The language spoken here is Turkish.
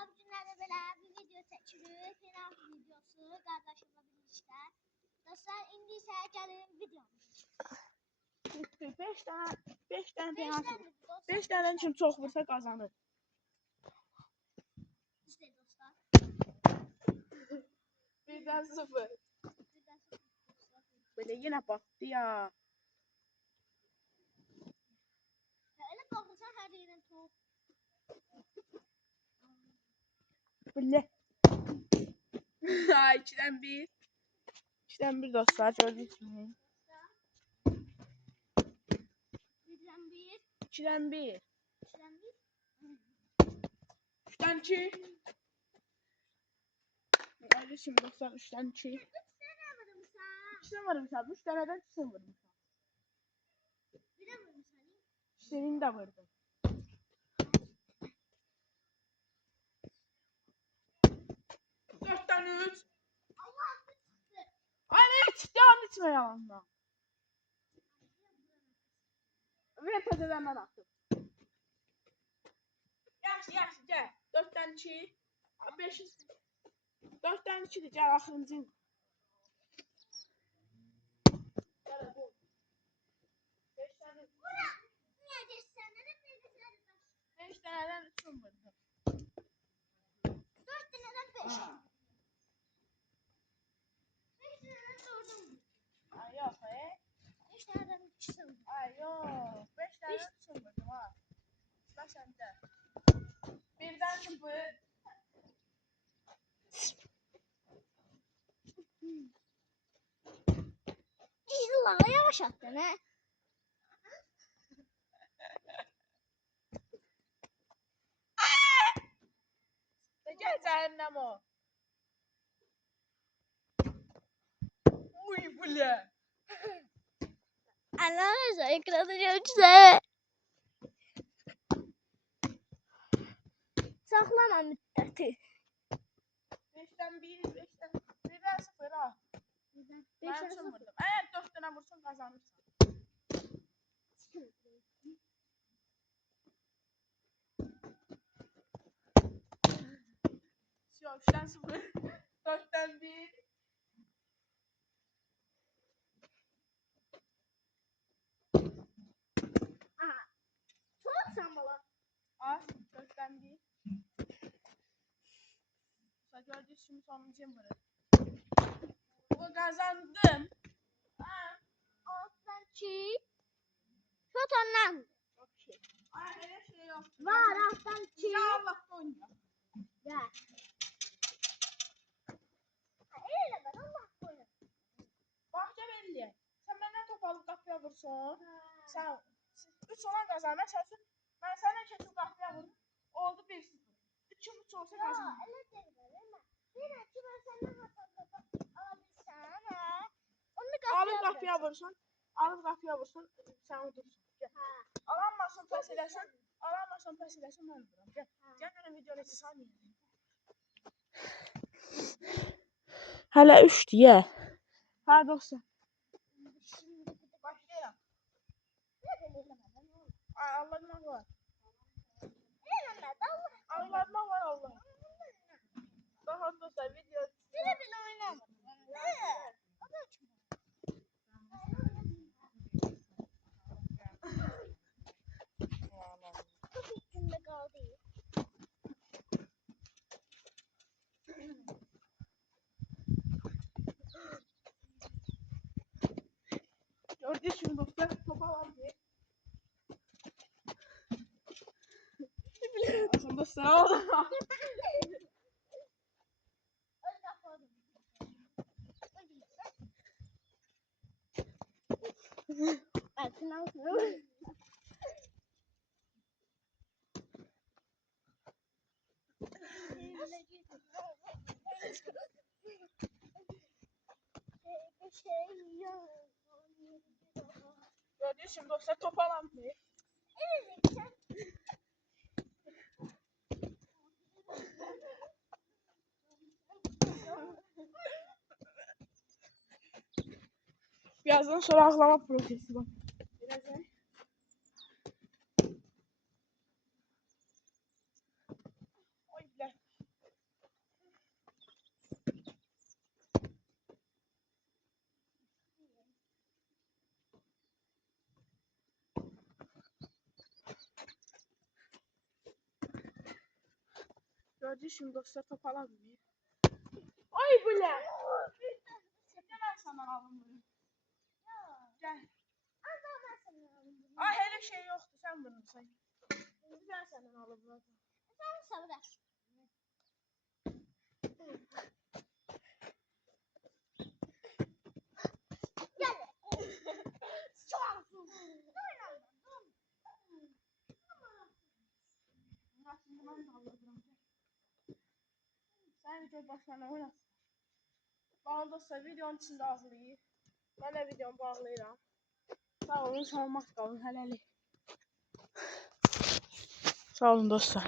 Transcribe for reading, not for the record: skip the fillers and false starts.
dostlar, bugünlerde böyle bir video çekiyoruz. Final videosu kardeşimle birlikte. Dostlar, indi ise gelin videomuz. 5 tane 5 penaltı. tane dostlar. 5 tane kim çok vursa kazanır. İşte dostlar. 1'den 0. Birden sonra dostlar. Böyle yine battı ya. Öyle bakırsan her yerin top. Böyle. Ha 2'den 1. 2'den 1 dostlar gördüğünüz gibi. Birden 1. 2'den 1. 2'den 1. 3'ten 2. Hadi şimdi dostlar 3'ten 2. 3 tane vurmuşsa. 2'den vurmuşam. 3 taneden 2'den vurmuşam. Bir de vurmuşsa. Senin de vurdum. 4'ten 3. Allah çıktı. Hani hiç devam etme yalanla. Ve tezeden ben attım. Yaxşı gel. 4'ten 2. 5. 4'ten 2 gel axırıncı. Gəl bu. 5 tane. Bura. Niye geçsen? Ne geçsen? 5 taneden 3 vurdum. 4 taneden 5. 5 taneden vurdum. Ay yok 5 taneden 3 vurdum. Ay yok. 5 taneden 3 vurdum ha. Sıra səndə. 1'den 0. İzle yavaş attın ha. Gel cəhənnəm o. Uy bu ne? Arkadaşlar ekranı çok güzel. Saklama müddeti. 5'ten 1, 5'ten 1'den 0 ha. Ben 3 vurdum. Eğer 4 tane vursun kazanırsın. Yok 3'ten 0. 4'ten 1. Aha. Çok sambala. Az 4'ten 1. Sadece şimdi sonuncuya vurur. O kazandım. Ha. Alttan çiğ. Çok ondan. Okey. Ay öyle şey yok. Var alttan çiğ. Ya Allah'ta oynuyor. Gel. Öyle ben Allah koyun. Bahçe belli. Sen benden top alıp kapıya vursun. Sen 3 olan kazanma çalışsın. Ben senden keçip kapıya vurdum. Oldu 1-0. 3-3 olsa Ya kazandım. öyle değil mi? Bir açı ben senden hatalı alırsan ha. Onu Alıp kapıya vursun. Alıp kapıya vursun. Sen otursun. Gel. Alanmasın pes edersen. Alanmasın pes edersen ben vururum. Gel. Gel benim videoyu saniye. Hala 3 diye. Ha dostum. Şimdi Başlayalım. ne dedim Ay Allah'ım var. Allah. Allah'ım var Allah. Daha dostlar video. Yine ben oynamadım. Ne? O da çok. Çok üstünde kaldı. Gördüğünüz şimdi dostlar topa var diye. Aslında sıra oldu. Öyle yapalım. Bakın alsın. Gördüğünüz şimdi dostlar topa alan diye. Birazdan sonra aklama projesi var. Birazdan. Oy bile. Gördüğünüz gibi dostlar top alamıyor. Ay bu ne? Gel sana alın bunu. Gel. Ay hele şey yoktu sen bunu say. Ben senden alın bunu. Sen sabır. Gel. Çok. Şimdi ben de alırım. Sen video başlarına oynat. Bana dostlar videonun içinde ağırlayı. Ben de videomu bağlayıram. Sağ olun, salamat qalın, hələlik. Sağ olun dostlar.